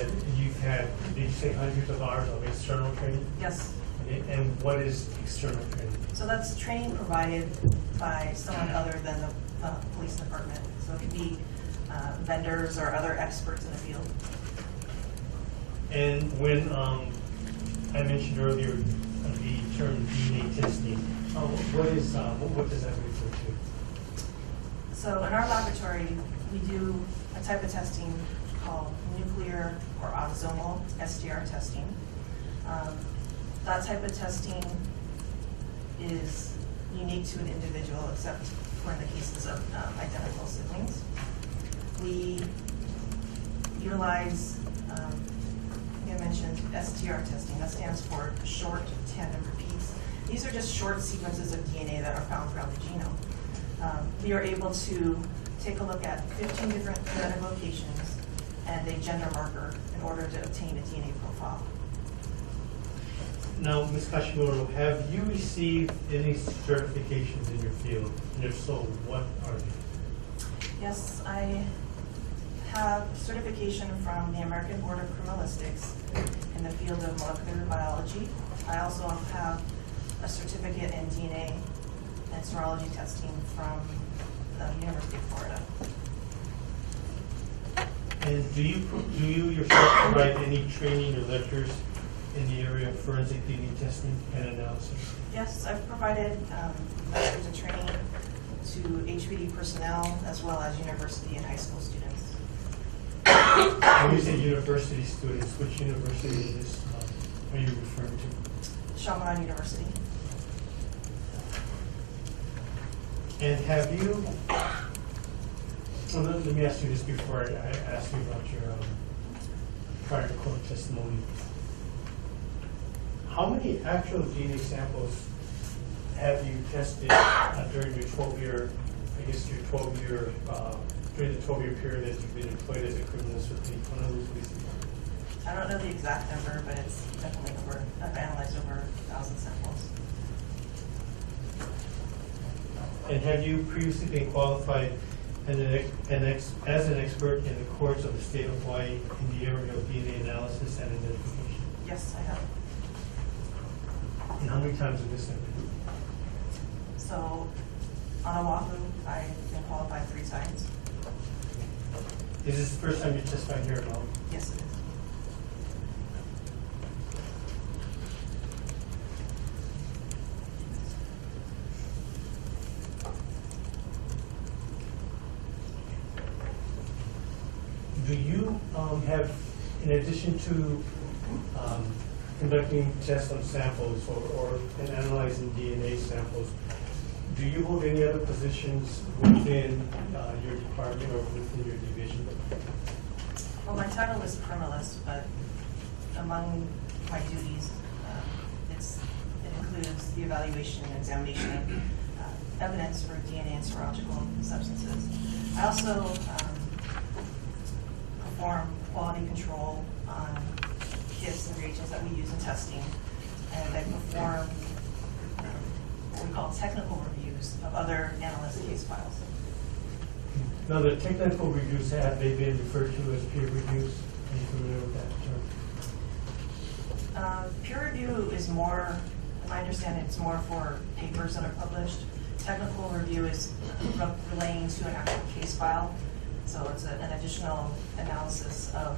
that you've had, did you say hundreds of hours of external training? Yes. And what is external training? So that's training provided by someone other than the police department. So it could be vendors or other experts in the field. And when I mentioned earlier the term DNA testing, what does that refer to? So in our laboratory, we do a type of testing called nuclear or autosomal STR testing. That type of testing is unique to an individual, except for in the cases of identical siblings. We utilize, you mentioned STR testing. That stands for short tandem repeats. These are just short sequences of DNA that are found throughout the genome. We are able to take a look at 15 different genetic locations and a gender marker in order to obtain a DNA profile. Now, Ms. Kashimoto, have you received any certifications in your field? And if so, what are they? Yes, I have certification from the American Board of Criminalistics in the field of molecular biology. I also have a certificate in DNA and serology testing from the University of Florida. And do you yourself provide any training or lectures in the area of forensic DNA testing and analysis? Yes, I've provided lectures and training to HPD personnel as well as university and high school students. When you say university students, which university are you referring to? Chaminade University. And have you, well, let me ask you this before I ask you about your prior court testimony. How many actual DNA samples have you tested during your 12-year, I guess your 12-year, during the 12-year period that you've been employed as a criminalist with the Honolulu Police Department? I don't know the exact number, but it's definitely over, I've analyzed over 1,000 samples. And have you previously been qualified as an expert in the courts of the state of Hawaii in the area of DNA analysis and identification? Yes, I have. And how many times have this happened? So on Oahu, I've been qualified 3 times. Is this the first time you testified here at Maui? Yes, it is. Do you have, in addition to conducting tests on samples or analyzing DNA samples, do you hold any other positions within your department or within your division? Well, my title is criminalist, but among my duties, it includes the evaluation and examination of evidence for DNA and serological substances. I also perform quality control on kits and reagents that we use in testing, and I perform what we call technical reviews of other analyst case files. Now, the technical reviews, have they been referred to as peer reviews? Are you familiar with that term? Peer review is more, in my understanding, it's more for papers that are published. Technical review is relating to an actual case file. So it's an additional analysis of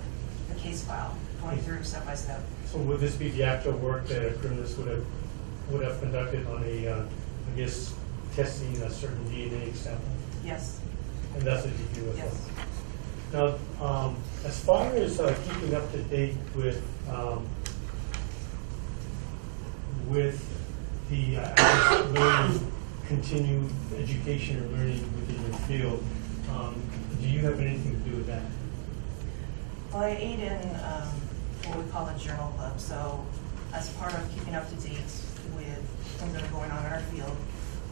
the case file, going through step by step. So would this be the actual work that a criminalist would have conducted on a, I guess, testing a certain DNA sample? Yes. And that's what you do as Yes. well. Now, as far as keeping up to date with the learning, continued education or learning within your field, do you have anything to do with that? Well, I aid in what we call a journal club. So as part of keeping up to date with things that are going on in our field,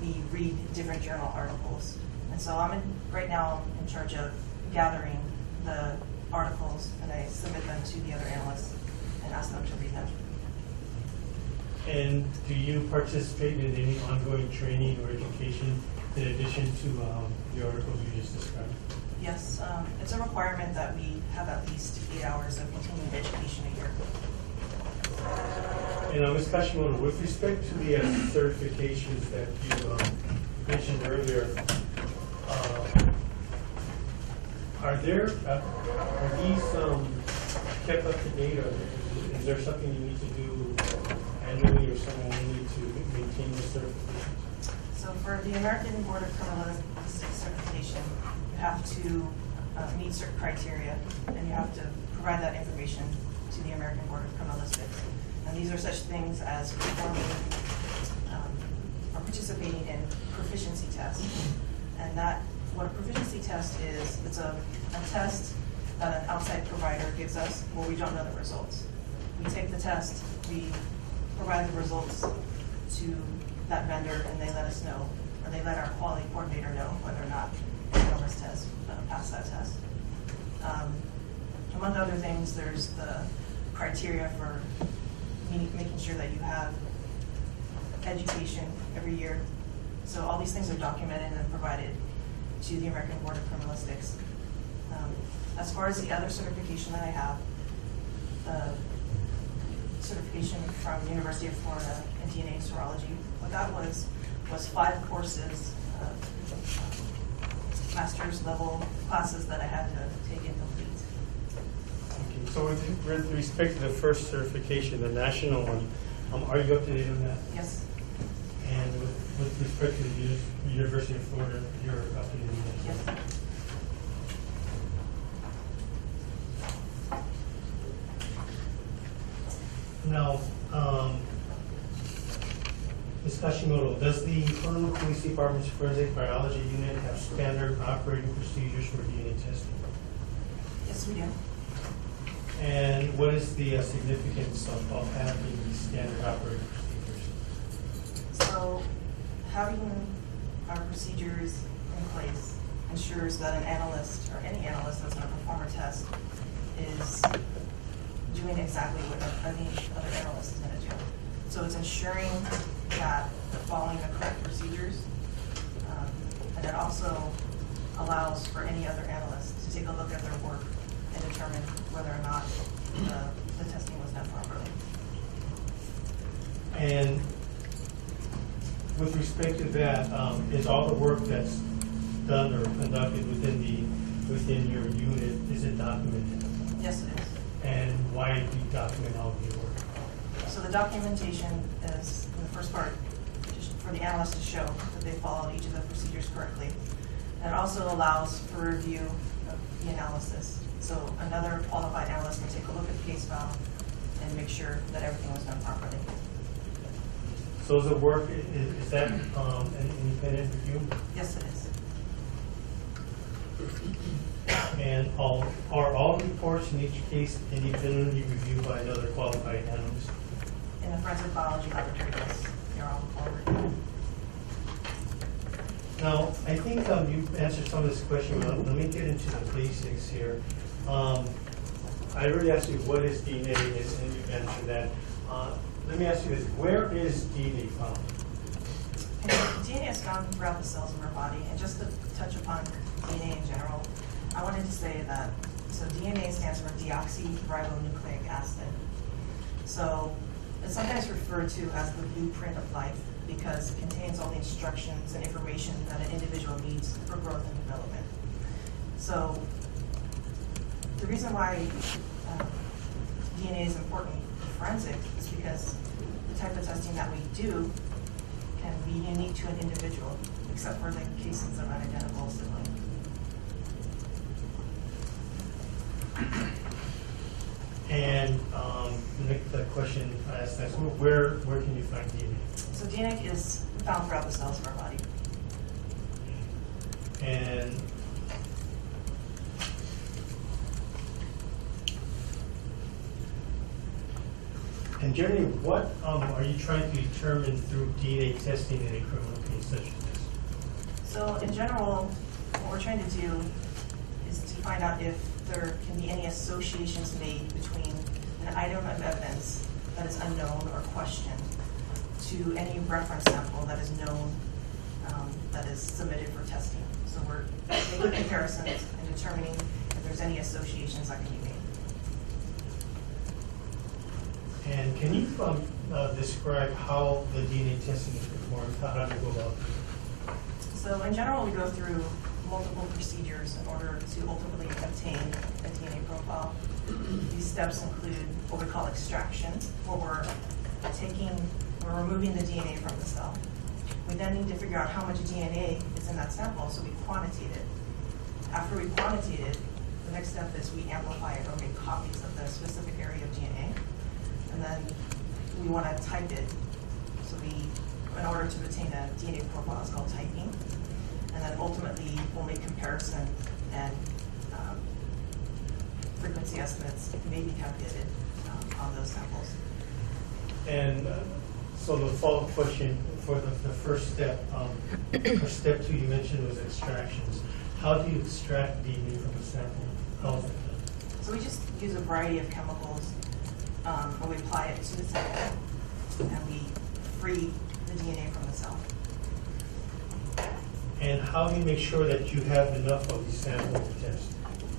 we read different journal articles. And so I'm right now in charge of gathering the articles, and I submit them to the other analysts and ask them to read them. And do you participate in any ongoing training or education in addition to the articles you just described? Yes, it's a requirement that we have at least 8 hours of continuing education a year. And Ms. Kashimoto, with respect to the certifications that you mentioned earlier, are these kept up to date, or is there something you need to do annually or something you need to maintain the certifications? So for the American Board of Criminalistics certification, you have to meet certain criteria, and you have to provide that information to the American Board of Criminalistics. And these are such things as performing or participating in proficiency tests. And what a proficiency test is, it's a test that an outside provider gives us where we don't know the results. We take the test, we provide the results to that vendor, and they let us know, or they let our quality coordinator know whether or not the analyst has passed that test. Among other things, there's the criteria for making sure that you have education every year. So all these things are documented and provided to the American Board of Criminalistics. As far as the other certification that I have, the certification from the University of Florida in DNA serology, what that was 5 courses, master's level classes that I had to take and complete. Okay. So with respect to the first certification, the national one, are you up to date on that? Yes. And with respect to the University of Florida, you're up to date on that? Yes. Now, Ms. Kashimoto, does the Honolulu Police Department's Forensic Biology Unit have standard operating procedures for DNA testing? Yes, we do. And what is the significance of having these standard operating procedures? So having our procedures in place ensures that an analyst, or any analyst that's going to perform a test, is doing exactly what any other analyst is going to do. So it's ensuring that they're following the correct procedures, and it also allows for any other analyst to take a look at their work and determine whether or not the testing was done properly. And with respect to that, is all the work that's done or conducted within your unit, is it documented? Yes, it is. And why do you document all of your work? So the documentation is, in the first part, just for the analyst to show that they followed each of the procedures correctly. And it also allows for review of the analysis. So another qualified analyst can take a look at the case file and make sure that everything was done properly. So the work, is that an independent review? Yes, it is. And are all reports in each case independently reviewed by another qualified analyst? In the forensic biology laboratory, yes, they're all reviewed. Now, I think you answered some of this question, but let me get into the basics here. I already asked you what is DNA, and you answered that. Let me ask you this, where is DNA found? And DNA is found throughout the cells of our body, and just to touch upon DNA in general, I wanted to say that, so DNA stands for deoxyribonucleic acid. So it's sometimes referred to as the blueprint of life because it contains all the instructions and information that an individual needs for growth and development. So the reason why DNA is important for forensics is because the type of testing that we do can be unique to an individual, except for the cases of an identical sibling. And the question I asked next, where can you find DNA? So DNA is found throughout the cells of our body. And generally, what are you trying to determine through DNA testing in a criminal case such as this? So in general, what we're trying to do is to find out if there can be any associations made between an item of evidence that is unknown or questioned to any reference sample that is known, that is submitted for testing. So we're making comparisons and determining if there's any associations that can be made. And can you describe how the DNA testing is performed? How do you go about it? So in general, we go through multiple procedures in order to ultimately obtain a DNA profile. These steps include what we call extraction, where we're removing the DNA from the cell. We then need to figure out how much DNA is in that sample, so we quantitate it. After we quantitate it, the next step is we amplify it or make copies of the specific area of DNA. And then we want to type it. So in order to obtain a DNA profile, it's called typing. And then ultimately, we'll make comparison and frequency estimates may be calculated on those samples. And so the follow-up question for the first step, for step 2 you mentioned was extractions. How do you extract DNA from the sample? How is that done? So we just use a variety of chemicals and we apply it to the sample and we free the DNA from the cell. And how do you make sure that you have enough of these samples to test?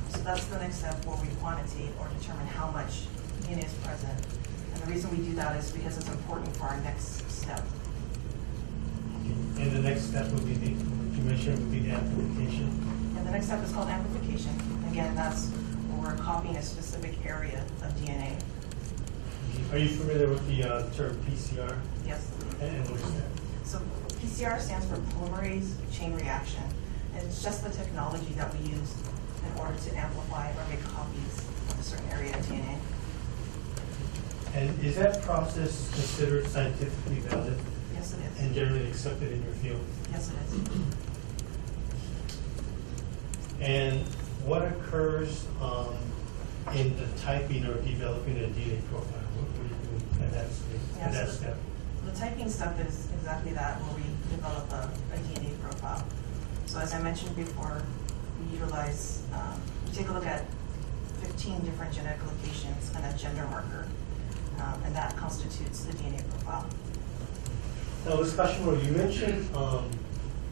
So that's the next step where we quantitate or determine how much DNA is present. And the reason we do that is because it's important for our next step. And the next step would be what you mentioned would be the amplification. And the next step is called amplification. Again, that's where we're copying a specific area of DNA. Are you familiar with the term PCR? Yes. And what is that? So PCR stands for polymerase chain reaction. And it's just the technology that we use in order to amplify or make copies of a certain area of DNA. And is that process considered scientifically valid Yes, it is. and generally accepted in your field? Yes, it is. And what occurs in the typing or developing a DNA profile? What do you do at that stage, at that step? The typing step is exactly that, where we develop a DNA profile. So as I mentioned before, we utilize, we take a look at 15 different genetic locations and a gender marker, and that constitutes the DNA profile. Now, this question,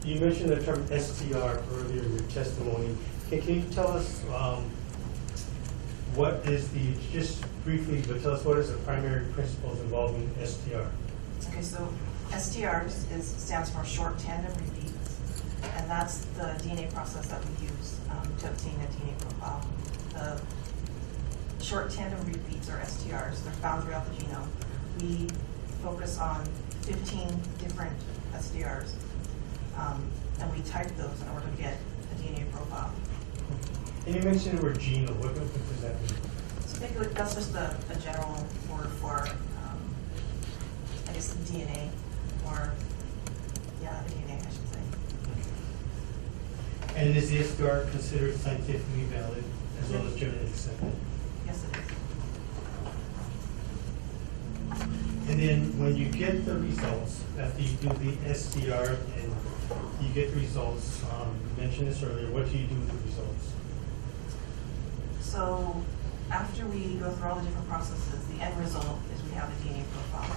you mentioned the term STR earlier in your testimony. Can you tell us what is just briefly, but tell us what is the primary principles involving STR? Okay, so STRs stands for short tandem repeats, and that's the DNA process that we use to obtain a DNA profile. The short tandem repeats, or STRs, they're found throughout the genome. We focus on 15 different STRs, and we type those in order to get a DNA profile. And you mentioned the word genome. What does that mean? So that's just a general word for, I guess, DNA, or, yeah, DNA, I should say. And is the STR considered scientifically valid as well as generally accepted? Yes, it is. And then when you get the results, after you do the STR and you get the results, you mentioned this earlier, what do you do with the results? So after we go through all the different processes, the end result is we have a DNA profile.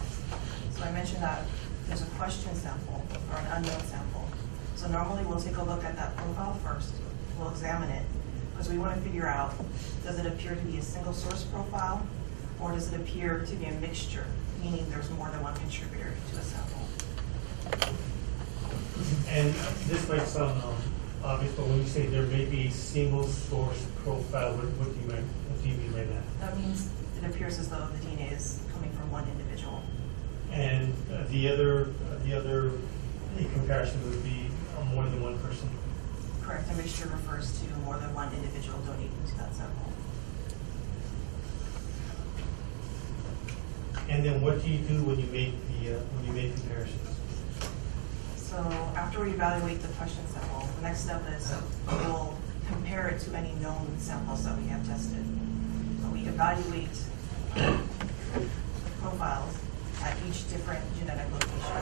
So I mentioned that there's a question sample or an unknown sample. So normally we'll take a look at that profile first. We'll examine it because we want to figure out, does it appear to be a single source profile or does it appear to be a mixture, meaning there's more than one contributor to a sample. And this might sound obvious, but when you say there may be a single source profile, what do you mean by that? That means it appears as though the DNA is coming from one individual. And the other in comparison would be more than one person. Correct. A mixture refers to more than one individual donating to that sample. And then what do you do when you make comparisons? So after we evaluate the question sample, the next step is we'll compare it to any known samples that we have tested. So we evaluate the profiles at each different genetic location.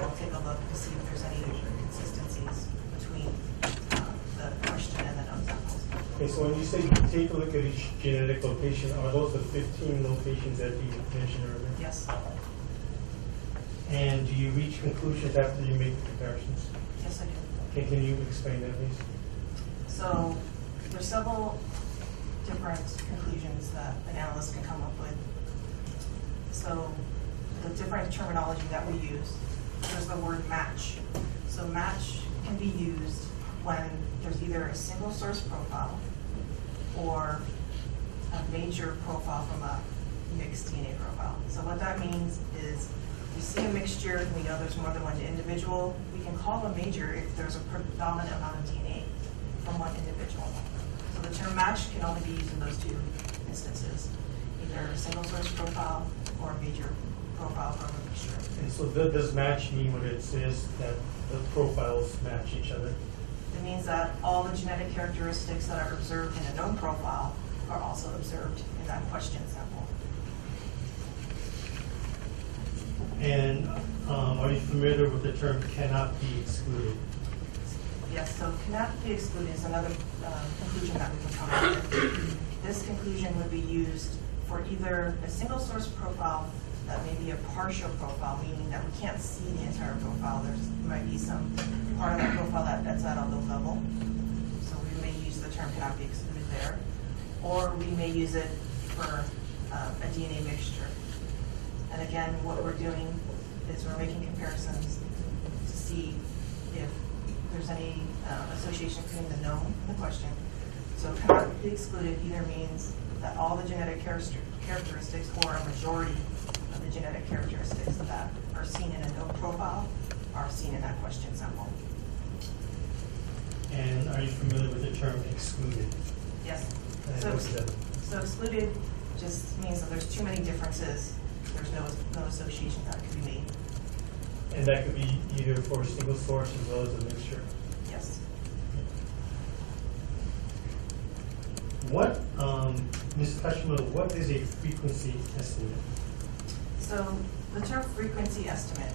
We'll take a look to see if there's any consistencies between the question and the known samples. Okay, so when you say you take a look at each genetic location, are those the 15 locations that you mentioned earlier? Yes. And do you reach conclusions after you make the comparisons? Yes, I do. Okay, can you explain that, please? So there's several different conclusions that an analyst can come up with. So the different terminology that we use, there's the word match. So match can be used when there's either a single source profile or a major profile from a mixed DNA profile. So what that means is we see a mixture, we know there's more than one individual, we can call a major if there's a predominant amount of DNA from one individual. So the term match can only be used in those two instances, either a single source profile or a major profile from a mixture. And so does match mean what it says, that the profiles match each other? It means that all the genetic characteristics that are observed in a known profile are also observed in that question sample. And are you familiar with the term cannot be excluded? Yes, so cannot be excluded is another conclusion that we can come up with. This conclusion would be used for either a single source profile that may be a partial profile, meaning that we can't see the entire profile. There might be some part of that profile that's at a low level. So we may use the term cannot be excluded there. Or we may use it for a DNA mixture. And again, what we're doing is we're making comparisons to see if there's any association between the known and the question. So cannot be excluded either means that all the genetic characteristics or a majority of the genetic characteristics that are seen in a known profile are seen in that question sample. And are you familiar with the term excluded? Yes. And So, what's that? so excluded just means that there's too many differences. There's no association that can be made. And that could be either for a single source as well as a mixture. Yes. What, Ms. Kashimoto, what is a frequency estimate? So the term frequency estimate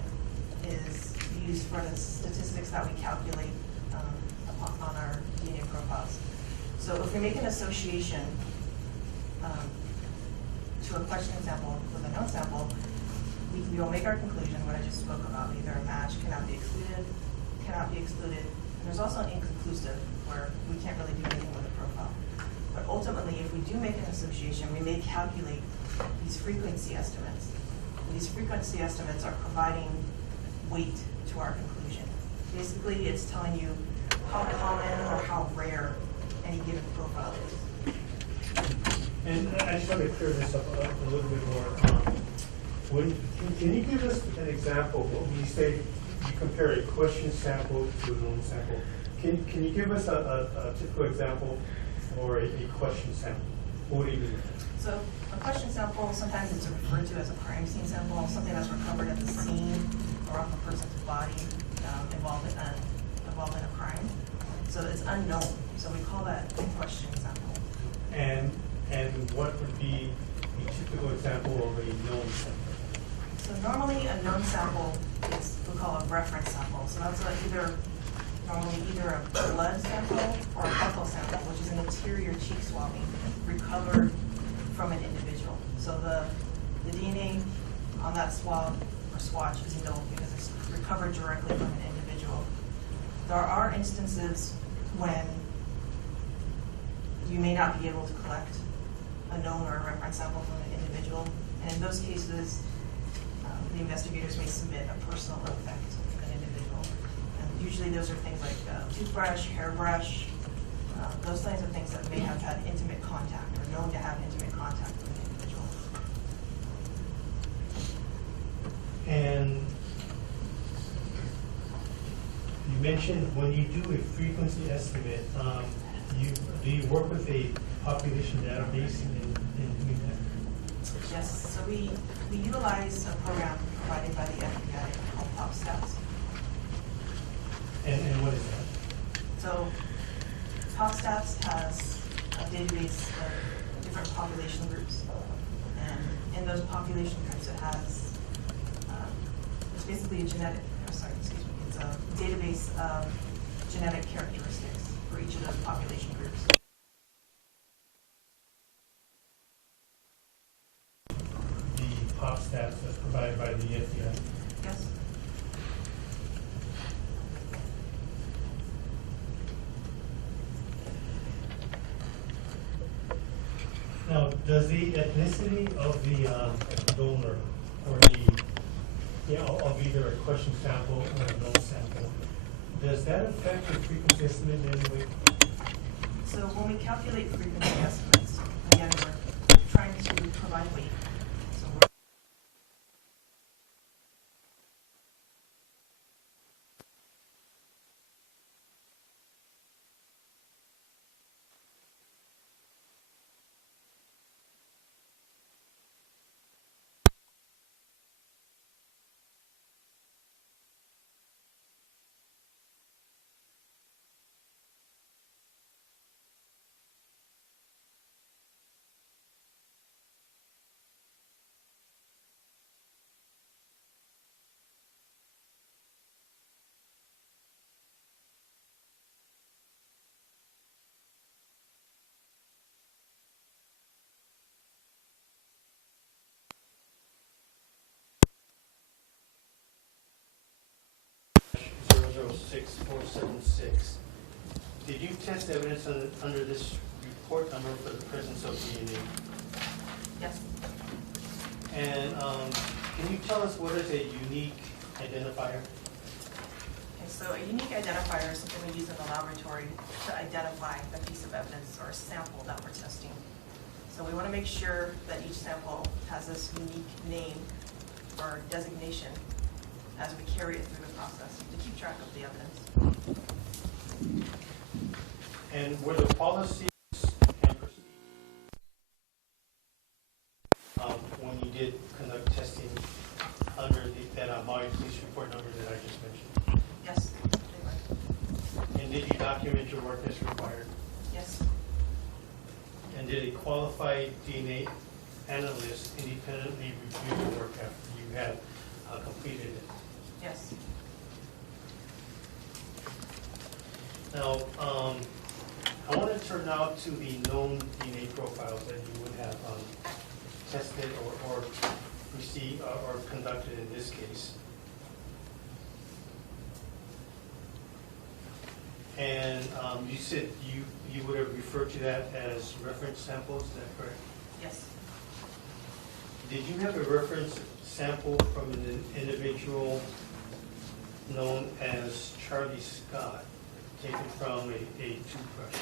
is used for the statistics that we calculate on our DNA profiles. So if we make an association to a question sample with a known sample, we will make our conclusion, what I just spoke about, either a match cannot be excluded, and there's also an inconclusive where we can't really do anything with a profile. But ultimately, if we do make an association, we may calculate these frequency estimates. And these frequency estimates are providing weight to our conclusion. Basically, it's telling you how common or how rare any given profile is. And I just want to clear this up a little bit more. Can you give us an example? When you say you compare a question sample to a known sample, can you give us a typical example for a question sample? What do you mean? So a question sample, sometimes it's referred to as a crime scene sample, something that's recovered at the scene or off a person's body involved in a crime. So it's unknown. So we call that a question sample. And what would be a typical example of a known sample? So normally a known sample is we call a reference sample. So that's normally either a blood sample or a buccal sample, which is an anterior cheek swabbing recovered from an individual. So the DNA on that swab or swatch is known because it's recovered directly from an individual. There are instances when you may not be able to collect a known or a reference sample from an individual, and in those cases, the investigators may submit a personal effect of an individual. And usually those are things like toothbrush, hairbrush, those kinds of things that may have had intimate contact or known to have intimate contact with an individual. And you mentioned when you do a frequency estimate, do you work with a population database in doing that? Yes, so we utilize a program provided by the FBI called PopStats. And what is that? So PopStats has a database of different population groups. And in those population groups, it has, it's basically it's a database of genetic characteristics for each of those population groups. The PopStats that's provided by the FBI. Yes. Does the ethnicity of the donor or of either a question sample or a known sample, does that affect the frequency estimate in any way? So when we calculate frequency estimates, again, we're trying to provide weight. So we're (006-476). Did you test evidence under this report number for the presence of DNA? yes. And can you tell us what is a unique identifier? Okay, so a unique identifier is something we use in the laboratory to identify the piece of evidence or sample that we're testing. So we want to make sure that each sample has this unique name or designation as we carry it through the process to keep track of the evidence. And were the policies and procedures when you did conduct testing under that Maui police report number that I just mentioned? Yes, they were. And did you document your work as required? Yes, And did a qualified DNA analyst independently review the work after you had completed it? yes. Now, I want to turn now to the known DNA profiles that you would have tested or received or conducted in this case. And you said you would have referred to that as reference samples, is that correct? Yes. Did you have a reference sample from an individual known as Charlie Scott, taken from a toothbrush?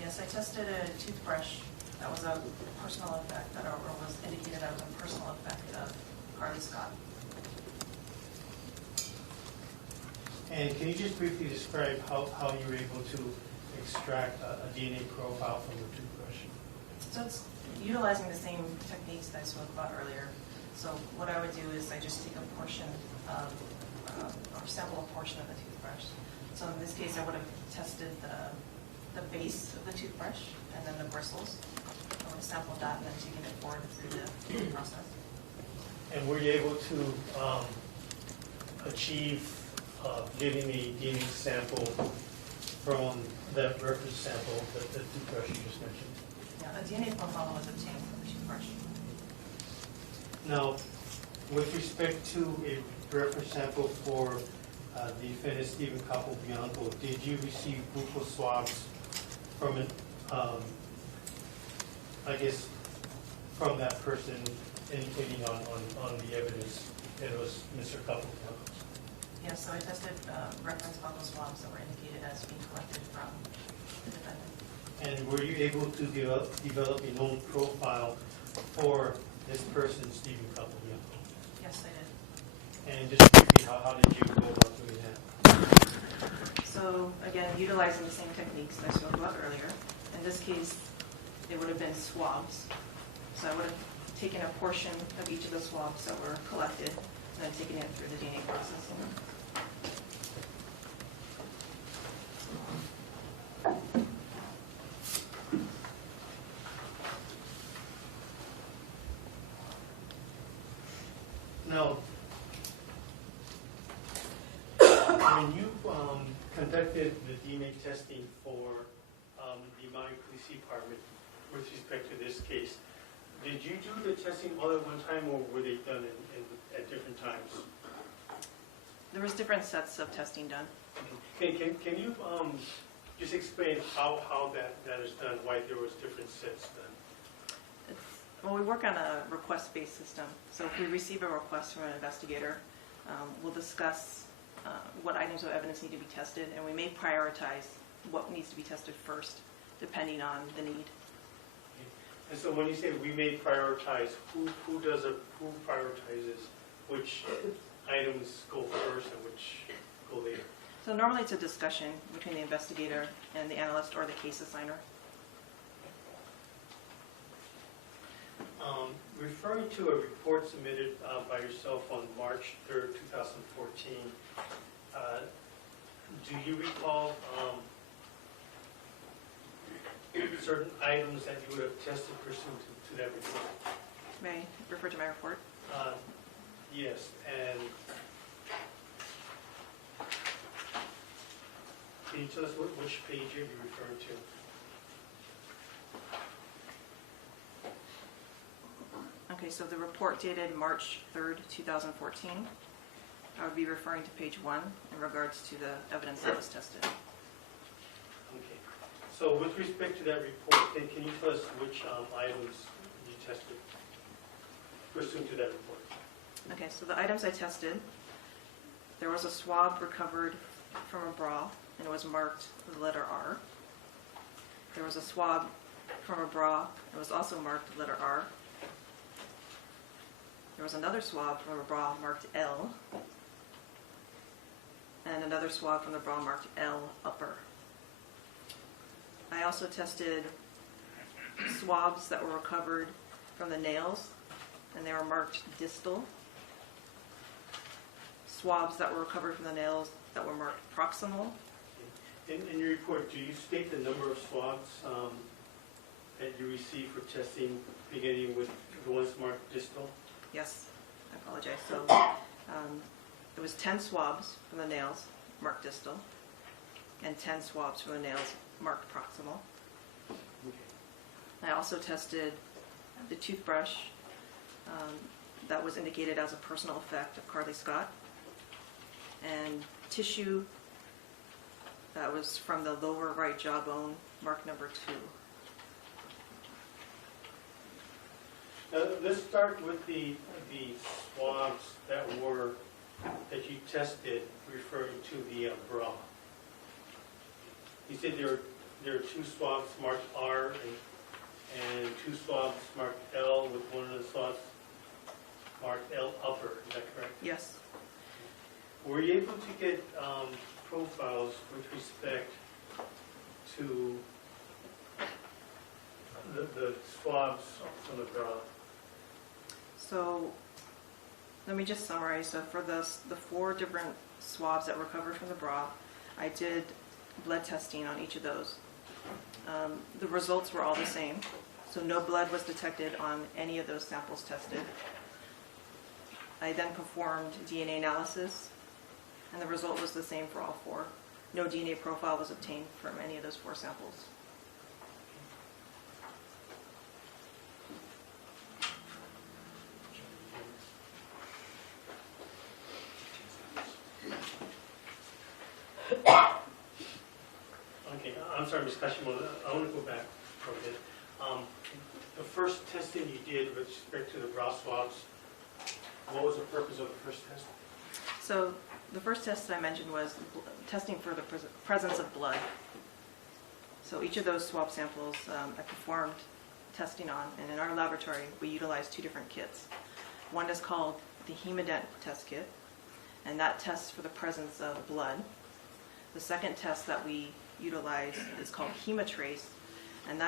Yes, I tested a toothbrush that was a personal effect, or was indicated as a personal effect of Carly Scott. And can you just briefly describe how you were able to extract a DNA profile from the toothbrush? So it's utilizing the same techniques that I spoke about earlier. So what I would do is I just take a portion of, or sample a portion of the toothbrush. So in this case, I would have tested the base of the toothbrush and then the bristles. I would have sampled that and then taken it forward through the process. And were you able to achieve getting a DNA sample from that reference sample, the toothbrush you just mentioned? Yeah, a DNA profile was obtained from the toothbrush. Now, with respect to a reference sample for the defendant Stephen Capobianco, did you receive buccal swabs from it, I guess, from that person indicating on the evidence that it was Mr. Capobianco's? Yes, so I tested reference buccal swabs that were indicated as being collected from the defendant. And were you able to develop a known profile for this person, Stephen Capobianco? Yes, I did. And just briefly, how did you go about doing that? So again, utilizing the same techniques that I spoke about earlier. In this case, they would have been swabs. So I would have taken a portion of each of the swabs that were collected and then taken it through the DNA process. Now, when you conducted the DNA testing for the Maui Police Department with respect to this case, did you do the testing all at one time, or were they done at different times? There was different sets of testing done. Can you just explain how that is done, why there was different sets done? Well, we work on a request-based system. So if we receive a request from an investigator, we'll discuss what items of evidence need to be tested, and we may prioritize what needs to be tested first, depending on the need. And so when you say we may prioritize, who prioritizes which items go first and which go later? So normally it's a discussion between the investigator and the analyst or the case assigner. Referring to a report submitted by yourself on March 3rd, 2014, do you recall certain items that you would have tested pursuant to that report? May I refer to my report? Yes, and can you tell us which page you're referring to? Okay, so the report dated March 3rd, 2014. I would be referring to page 1 in regards to the evidence that was tested. Okay. So with respect to that report, can you tell us which items you tested pursuant to that report? Okay, so the items I tested, there was a swab recovered from a bra, and it was marked with the letter R. There was a swab from a bra, it was also marked with the letter R. There was another swab from a bra marked L, and another swab from the bra marked L upper. I also tested swabs that were recovered from the nails, and they were marked distal. Swabs that were recovered from the nails that were marked proximal. In your report, do you state the number of swabs that you received for testing, beginning with the ones marked distal? Yes, I apologize. So it was 10 swabs from the nails marked distal, and 10 swabs from the nails marked proximal. I also tested the toothbrush that was indicated as a personal effect of Carly Scott, and tissue that was from the lower right jawbone, marked number 2. Let's start with the swabs that you tested, referring to the bra. You said there are 2 swabs marked R and 2 swabs marked L, with one of the swabs marked L upper. Is that correct? Yes. Were you able to get profiles with respect to the swabs from the bra? So let me just summarize. So for the 4 different swabs that were recovered from the bra, I did blood testing on each of those. The results were all the same. So no blood was detected on any of those samples tested. I then performed DNA analysis, and the result was the same for all 4. No DNA profile was obtained from any of those 4 samples. Okay, I'm sorry, Ms. Kashimoto, I want to go back for a bit. The first testing you did with respect to the bra swabs, what was the purpose of the first test? So the first test that I mentioned was testing for the presence of blood. So each of those swab samples I performed testing on, and in our laboratory we utilize 2 different kits. One is called the hemodent test kit, and that tests for the presence of blood. The second test that we utilize is called hemotrace, and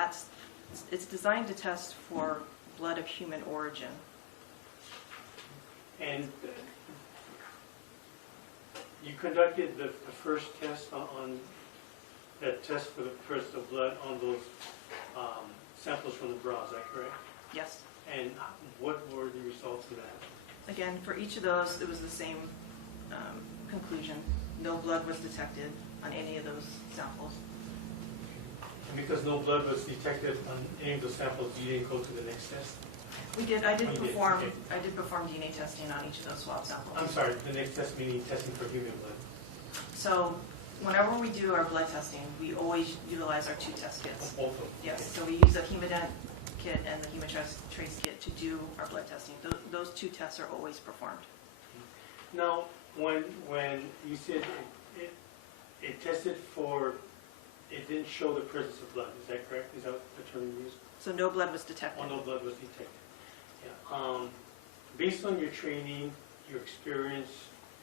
it's designed to test for blood of human origin. And you conducted the first test on that test for the presence of blood on those samples from the bra, is that correct? Yes. And what were the results of that? Again, for each of those, it was the same conclusion. No blood was detected on any of those samples. And because no blood was detected on any of those samples, you didn't go to the next test? We did. I did Oh, you did, perform. okay. I did perform DNA testing on each of those swab samples. I'm sorry, the next test meaning testing for human blood. So, whenever we do our blood testing, we always utilize our 2 test kits. Both of them? Yes. So we use a hemodent kit and the human trace kit to do our blood testing. Those two tests are always performed. Now, when you said it tested for, it didn't show the presence of blood, is that correct? Is that the term you used? So no blood was detected. Oh, no blood was detected. Yeah. Based on your training, your experience,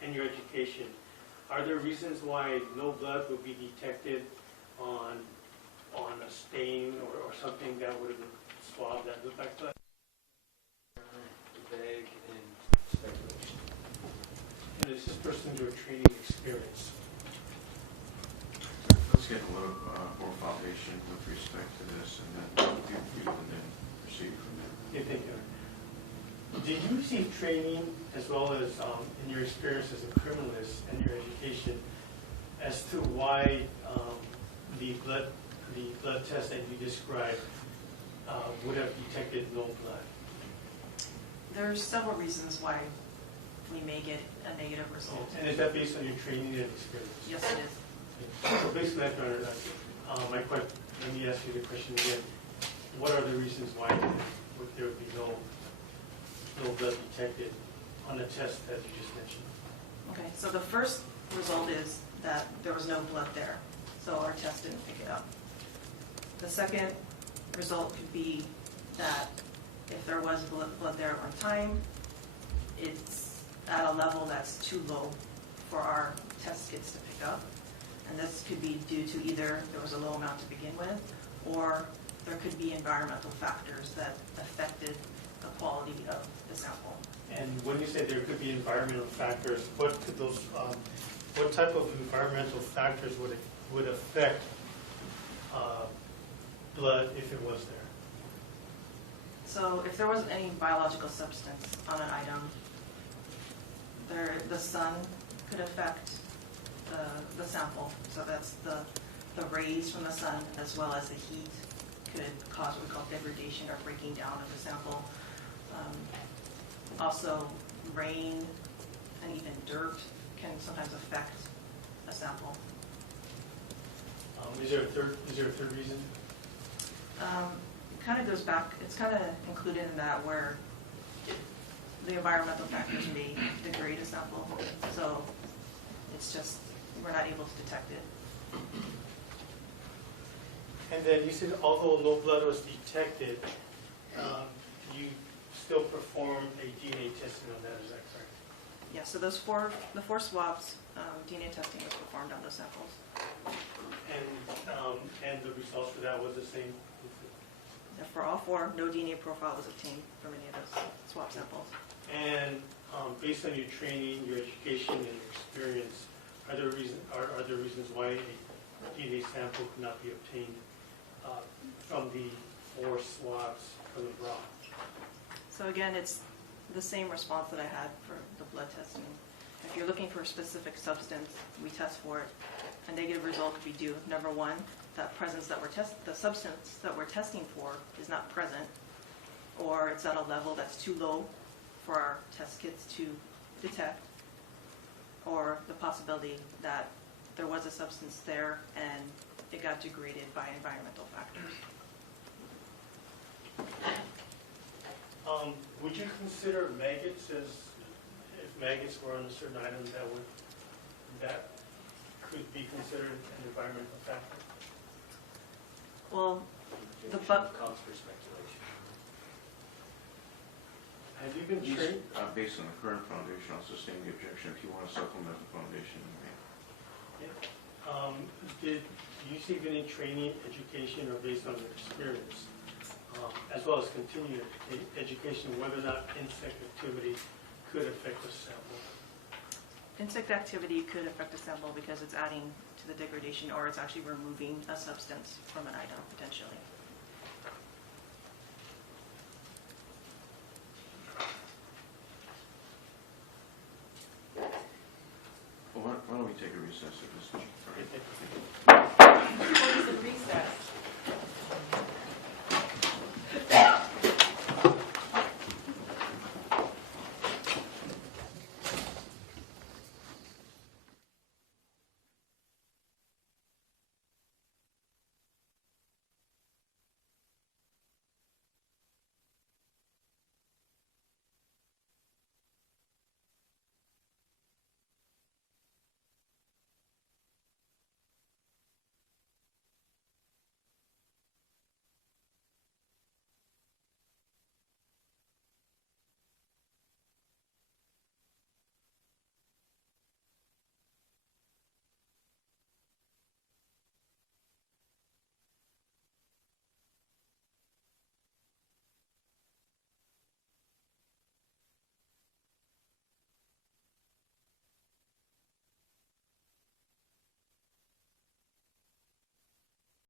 and your education, are there reasons why no blood would be detected on a stain or something that would have been swabbed that looked like blood? Vague and speculation. And is this person your training experience? Let's get a little more foundation with respect to this, and then you can then proceed from there. Yeah, thank you. Did you receive training as well as in your experience as a criminalist and your education as to why the blood test that you described would have detected no blood? There's several reasons why we may get a negative result. And is that based on your training and experience? Yes, it is. So basically, after my question, let me ask you the question again. What are the reasons why there would be no blood detected on the test that you just mentioned? Okay, so the first result is that there was no blood there, so our test didn't pick it up. The second result could be that if there was blood there at one time, it's at a level that's too low for our test kits to pick up. And this could be due to either there was a low amount to begin with, or there could be environmental factors that affected the quality of the sample. And when you say there could be environmental factors, what could those, what type of environmental factors would affect blood if it was there? So if there wasn't any biological substance on an item, the sun could affect the sample. So that's the rays from the sun as well as the heat could cause what we call degradation or breaking down of the sample. Also, rain and even dirt can sometimes affect a sample. Is there a third reason? It kind of goes back, it's kind of included in that where the environmental factors may degrade a sample, so it's just, we're not able to detect it. And then you said although no blood was detected, you still performed a DNA testing on that, is that correct? Yeah, so the four swabs, DNA testing was performed on those samples. And the results for that was the same? And for all four, no DNA profile was obtained from any of those swab samples. And based on your training, your education, and your experience, are there reasons why a DNA sample could not be obtained from the four swabs from the bra? So again, it's the same response that I had for the blood testing. If you're looking for a specific substance, we test for it. A negative result could be due, number one, that the substance that we're testing for is not present, or it's at a level that's too low for our test kits to detect, or the possibility that there was a substance there and it got degraded by environmental factors. Would you consider maggots as, if maggots were on a certain item, that could be considered an environmental factor? Well, Cause for speculation. Have you been trained? Based on the current foundation, I'll sustain the objection. If you want to supplement the foundation, you may. Did you receive any training, education, or based on your experience, as well as continuing education, whether or not insect activity could affect the sample? insect activity could affect a sample because it's adding to the degradation, or it's actually removing a substance from an item potentially. Well, why don't we take a recess at this point? What is the recess?